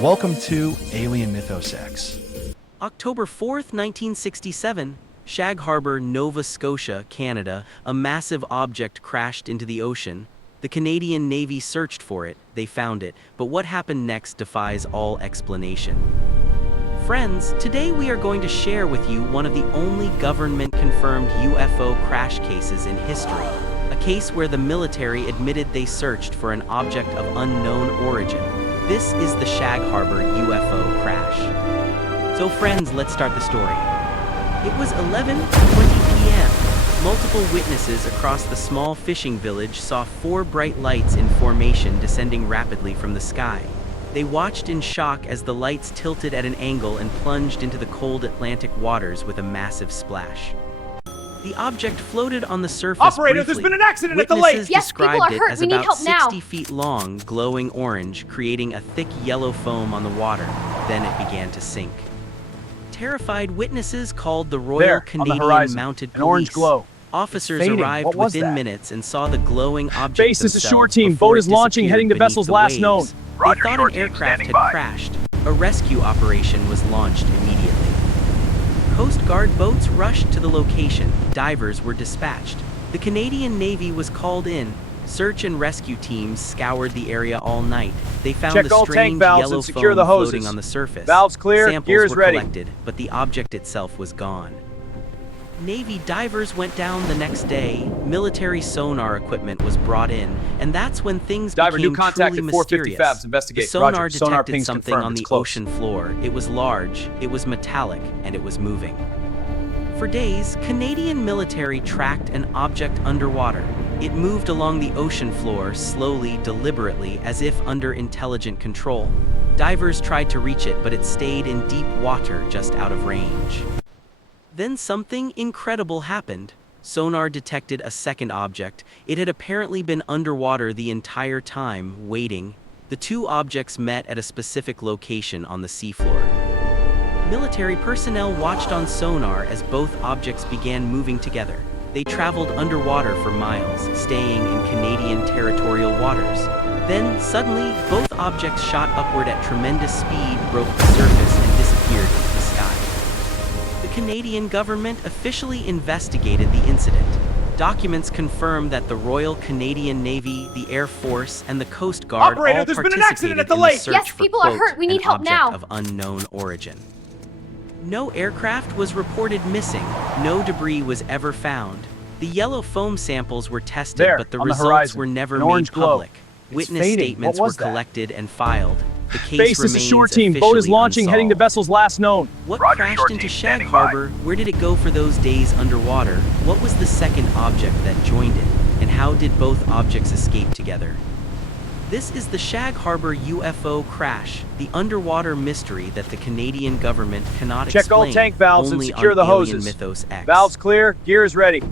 Welcome to Alien Mythos X. October 4th, 1967, Shag Harbour, Nova Scotia, Canada, a massive object crashed into the ocean. The Canadian Navy searched for it, they found it, but what happened next defies all explanation. Friends, today we are going to share with you one of the only government-confirmed UFO crash cases in history. A case where the military admitted they searched for an object of unknown origin. This is the Shag Harbour UFO crash. So friends, let's start the story. It was 11:20 p.m. Multiple witnesses across the small fishing village saw 4 bright lights in formation descending rapidly from the sky. They watched in shock as the lights tilted at an angle and plunged into the cold Atlantic waters with a massive splash. The object floated on the surface Operator, briefly. there's been an accident at the Witnesses lake! Yes, people described are it hurt. as We need about help now. 60 feet long, glowing orange, creating a thick yellow foam on the water. Then it began to sink. Terrified witnesses called the Royal There, on the Canadian horizon, Mounted an orange Police. glow. Officers It's fading. arrived What was within that? minutes and saw the glowing object Base, this is themselves shore team. before Boat it is launching, disappeared heading to beneath vessels the last known. waves. Roger, They thought shore an team aircraft standing had by. crashed. A rescue operation was launched immediately. Coast Guard boats rushed to the location. Divers were dispatched. The Canadian Navy was called in. Search and rescue teams scoured the area all night. They found Check the all tank strange valves yellow and secure foam the hoses. floating on the surface. Valves clear, Samples gears were ready. collected, but the object itself was gone. Navy divers went down the next day. Military sonar equipment was brought in, and that's when things Diver, became new contact truly at 450 mysterious. Fabs. Investigate. The sonar Roger. Sonar detected pings something confirmed. on It's the close. ocean floor. It was large, it was metallic, and it was moving. For days, Canadian military tracked an object underwater. It moved along the ocean floor slowly, deliberately, as if under intelligent control. Divers tried to reach it, but it stayed in deep water just out of range. Then something incredible happened. Sonar detected a second object. It had apparently been underwater the entire time, waiting. The 2 objects met at a specific location on the seafloor. Military personnel watched on sonar as both objects began moving together. They traveled underwater for miles, staying in Canadian territorial waters. Then, suddenly, both objects shot upward at tremendous speed, broke the surface, and disappeared into the sky. The Canadian government officially investigated the incident. Documents confirm that the Royal Canadian Navy, the Air Force, and the Coast Guard Operator, all there's been an participated accident at the in lake! search Yes, for, people are quote, hurt. We need an help object now. of unknown origin. No aircraft was reported missing. No debris was ever found. The yellow foam samples were tested, There, but the on the results horizon, were never an made orange glow. public. It's Witness fading. statements What were was that? collected and filed. The case Base, this remains is shore team. Boat is officially launching, heading to unsolved. vessels last known. What Roger, crashed shore into team Shag standing by. Harbour? Where did it go for those days underwater? What was the second object that joined it? And how did both objects escape together? This is the Shag Harbour UFO crash, the underwater mystery that the Canadian government cannot Check all explain. tank valves and Only secure on the Alien hoses. Mythos X. Valves clear, gears ready.